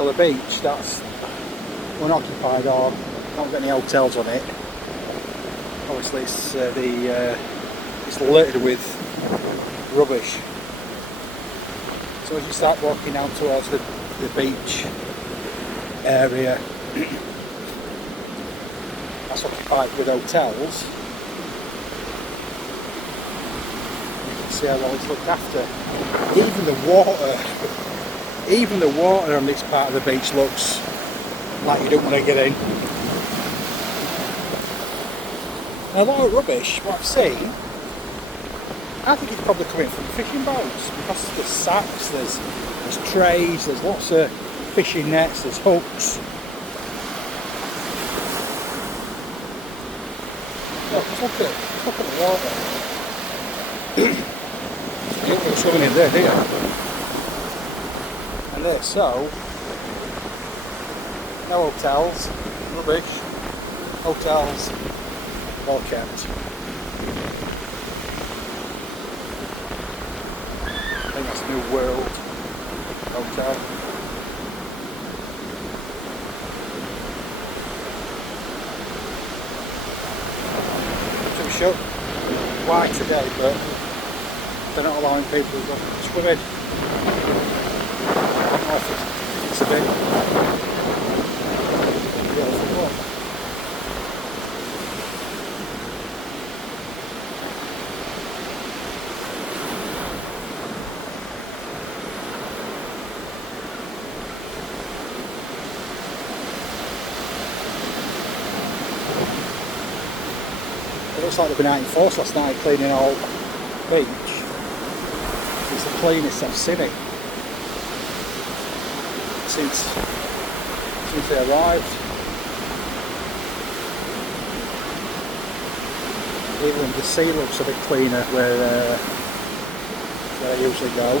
So the beach, that's unoccupied or not got any hotels on it. Obviously it's littered with rubbish. So as you start walking down towards the beach area, that's occupied with hotels. You can see how well it's looked after. Even the water on this part of the beach looks like you don't want to get in. Now, a lot of rubbish, what I've seen, I think it's probably coming from fishing boats, because there's sacks, there's trays, there's lots of fishing nets, there's hooks. Look at the water. You don't go swimming in there, do you? And there, so no hotels, rubbish, hotels, well kept. I think that's New World Hotel. Too shut. Why today, but they're not allowing people to go swimming. It's a bit. It looks like they've been out in force last night cleaning all beach. It's the cleanest I've seen it since they arrived. Even the sea looks a bit cleaner where I usually go.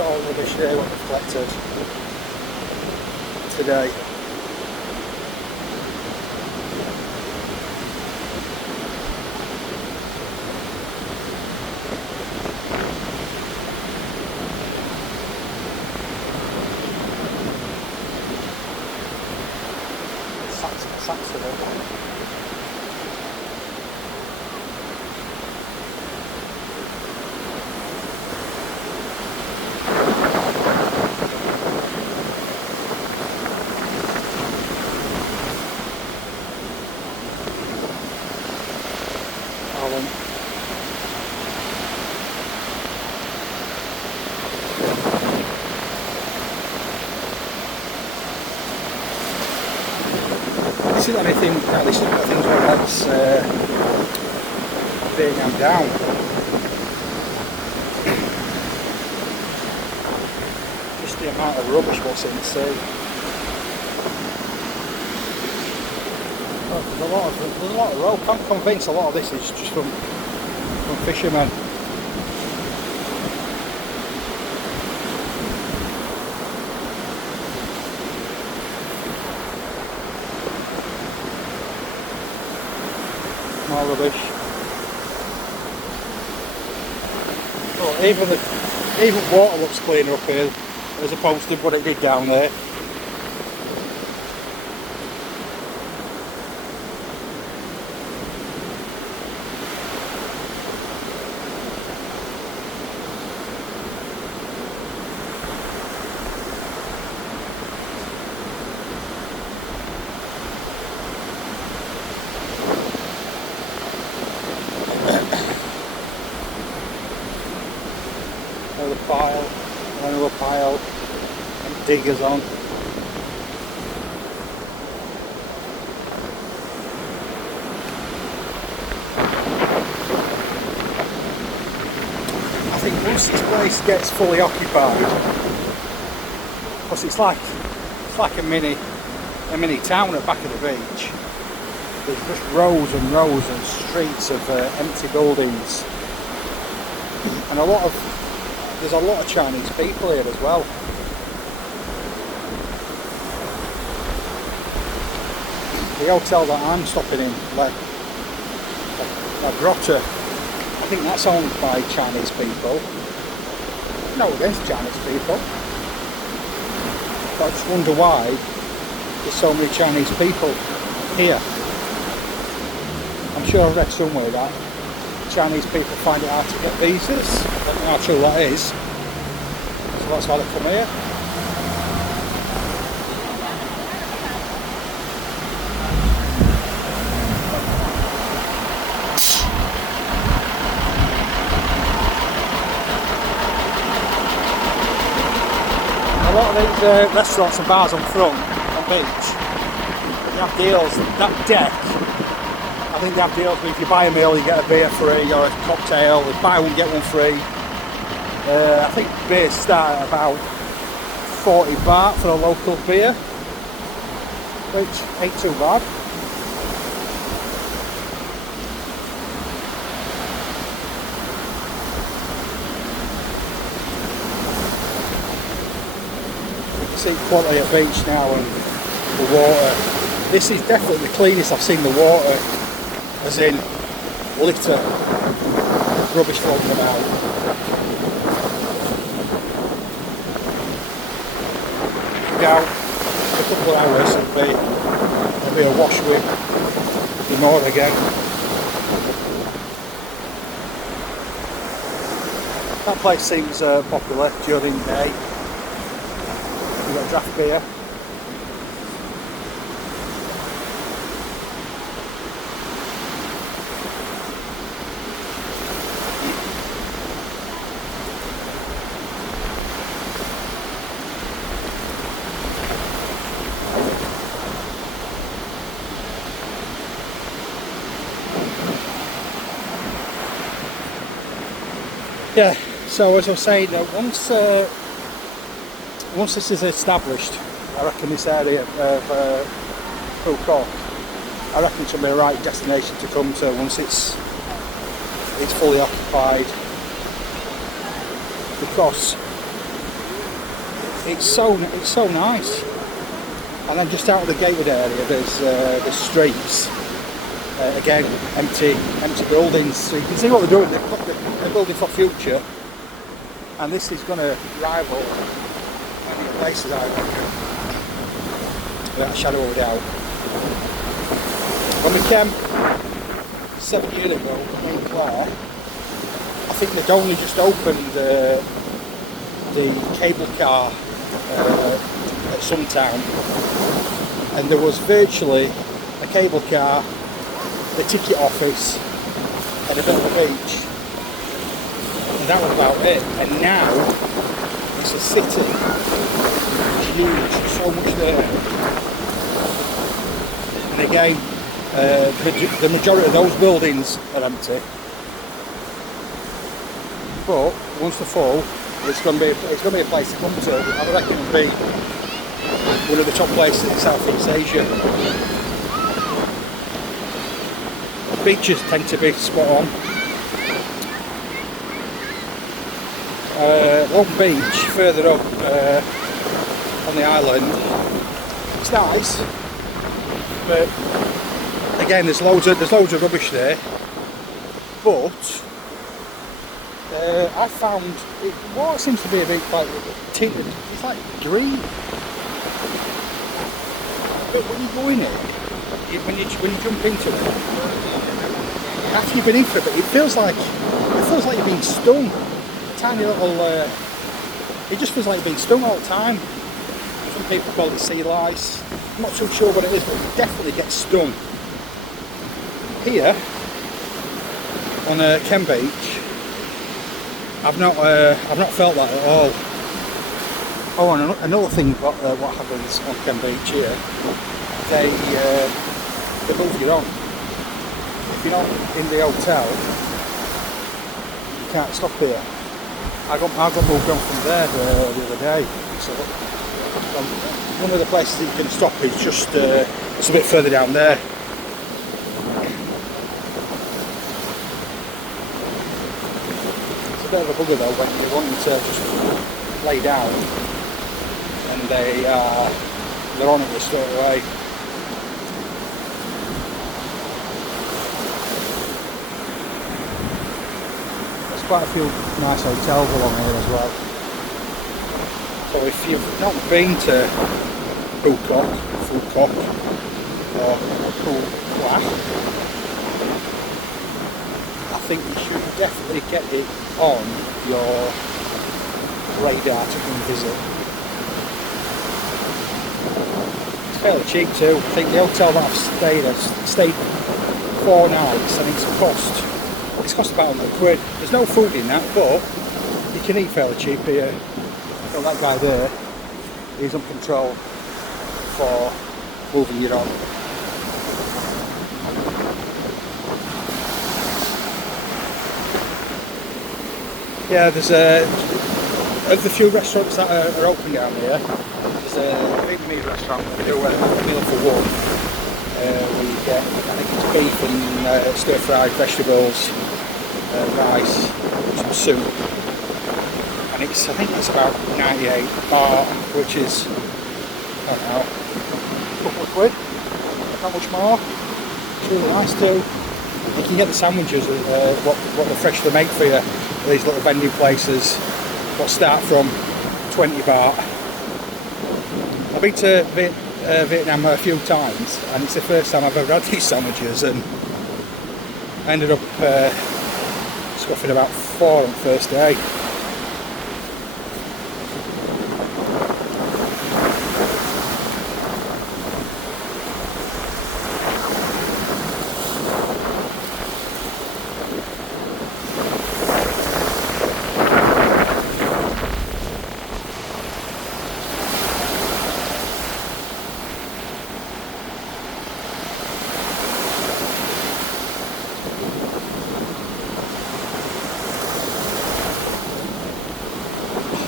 All rubbish there what they've collected today. Sacks of it. This isn't anything where that's being down. Just the amount of rubbish what's in the sea. Oh, there's a lot of rope. I'm convinced a lot of this is just from fishermen. More rubbish. Oh, even water looks cleaner up here as opposed to what it did down there. diggers on. I think once this place gets fully occupied, because it's like a mini town at the back of the beach. There's just rows and rows and streets of empty buildings, and there's a lot of Chinese people here as well. The hotel that I'm stopping in, La Grotta, I think that's owned by Chinese people. No against Chinese people, but I just wonder why there's so many Chinese people here. I'm sure I read somewhere that Chinese people find it hard to get visas. I don't know how true that is. So that's why they come here. A lot of these restaurants and bars on front, on beach, they have deals. That deck, I think they have deals where if you buy a meal you get a beer free or a cocktail, you buy one get one free. I think beers start at about 40 baht for a local beer, which ain't too bad. See quality of beach now and the water. This is definitely the cleanest I've seen the water, as in litter, rubbish floating about. Go a couple of hours and there'll be a wash with the north again. That place seems popular during the day. You've got draft beer. Yeah, so as I was saying, once this is established, I reckon this area of Quoc, I reckon it's going to be the right destination to come to once it's fully occupied, because it's so nice. And then just out of the Gateway area, there's streets. Again, empty buildings. So you can see what they're doing. They're building for future, and this is going to rival many places, I reckon, without a shadow of a doubt. When we came 7 years ago in Clare, I think they'd only just opened the cable car at some town, and there was virtually a cable car, the ticket office, and a bit of a beach, and that was about it. And now it's a city, it's huge, so much there. And again, the majority of those buildings are empty, but once they're full, it's going to be a place to come to. I reckon it'll be one of the top places in Southeast Asia. Beaches tend to be spot on. Long Beach, further up on the island, it's nice, but again, there's loads of rubbish there. But I found what seems to be a bit like tinted. It's like green. But when you go in it, when you jump into it, after you've been in for a bit, it feels like you're being stung. A tiny little. It just feels like you're being stung all the time. Some people call it sea lice. I'm not too sure what it is, but you definitely get stung. Here on Khem Beach, I've not felt that at all. Oh, and another thing, what happens on Khem Beach here, they move you on. If you're not in the hotel, you can't stop here. I got moved on from there the other day. So one of the places that you can stop is just it's a bit further down there. It's a bit of a bugger though when you want them to just lay down and they're on it straight away. There's quite a few nice hotels along here as well. So if you've not been to Quoc or Quoc, I think you should definitely get it on your radar to come visit. It's fairly cheap too. I think the hotel that I've stayed 4 nights and it's cost about £100. There's no food in that, but you can eat fairly cheap here. Got that guy there, he's on control for moving you on. Yeah, there's of the few restaurants that are open down here, there's a Vietnamese restaurant that do a meal for one. We get, I think it's beef and stir-fried vegetables, rice, some soup. And I think it's about 98 baht, which is, I don't know, a couple of quid, not much more. It's really nice too. You can get the sandwiches, what they freshly make for you, these little vending places, what start from 20 baht. I've been to Vietnam a few times, and it's the first time I've ever had these sandwiches, and I ended up scoffing about 4 on the first day.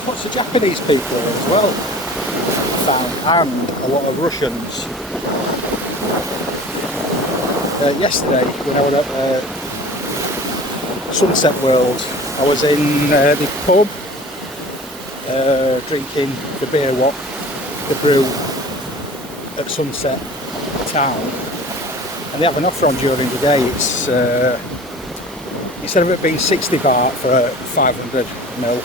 Lots of Japanese people here as well, I found, and a lot of Russians. Yesterday, when I was at Sunset World, I was in the pub drinking the beer what they brew at Sunset Town, and they have an offer on during the day. It's instead of it being 60 baht for 500 ml,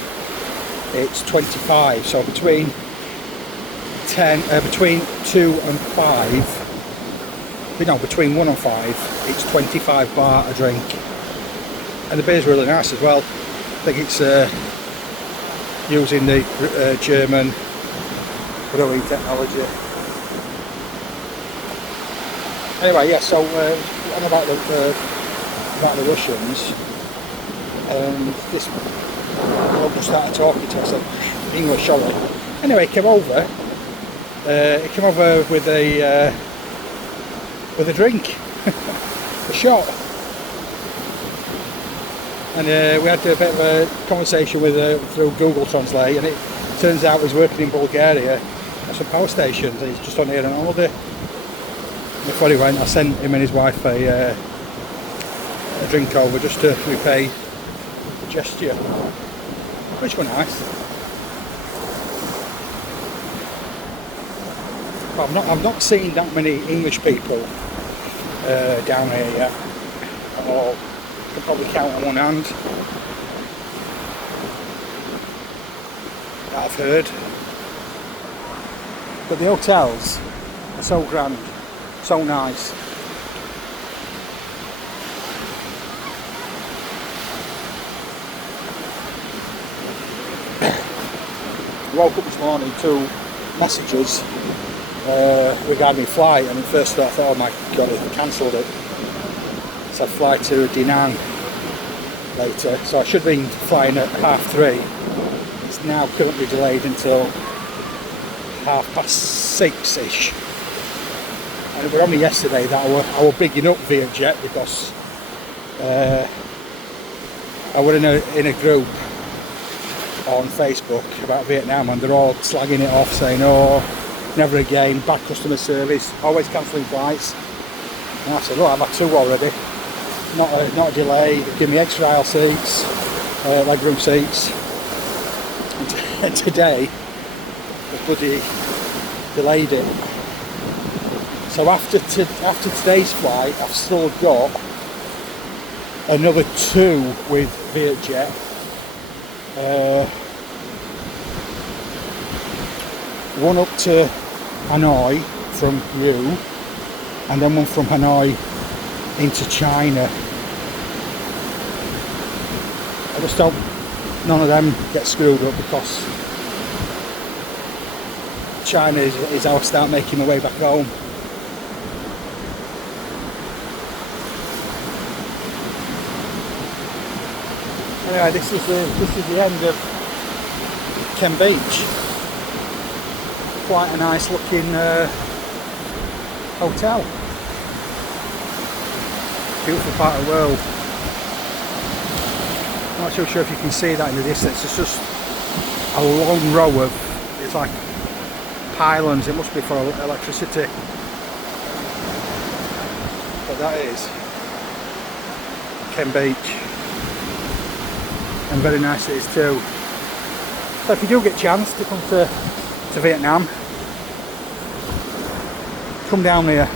it's 25, so between 2 and 5, between 1 and 5, it's 25 baht a drink, and the beer's really nice as well. I think it's using the German brewing technology. Anyway, yeah, so on about the Russians, this I just started talking to us, I said, English, sorry. Anyway, he came over with a drink, a shot. And we had a bit of a conversation with through Google Translate, and it turns out he's working in Bulgaria at some power stations, and he's just on here on holiday. Before he went, I sent him and his wife a drink over just to repay the gesture, which was nice. But I've not seen that many English people down here yet at all. I can probably count on one hand that I've heard. But the hotels are so grand, so nice. I woke up this morning to messages regarding my flight, and at first I thought, oh my god, I cancelled it. So I fly to Da Nang later, so I should be flying at 3:30. It's now currently delayed until 6:30ish. And it were on me yesterday that I were bigging up Vietjet because I were in a group on Facebook about Vietnam, and they're all slagging it off, saying, oh, never again, bad customer service, always cancelling flights. And I said, look, I've had 2 already, not a delay, they give me extra aisle seats, legroom seats, and today they bloody delayed it. So after today's flight, I've still got another 2 with Vietjet. One up to Hanoi from you, and then one from Hanoi into China. I just hope none of them get screwed up, because China is how I start making my way back home. Anyway, this is the end of Khem Beach. Quite a nice looking hotel. Beautiful part of the world. I'm not so sure if you can see that in the distance. It's just a long row of, it's like pylons. It must be for electricity. But that is Khem Beach. And very nice it is too. So if you do get a chance to come to Vietnam, come down here.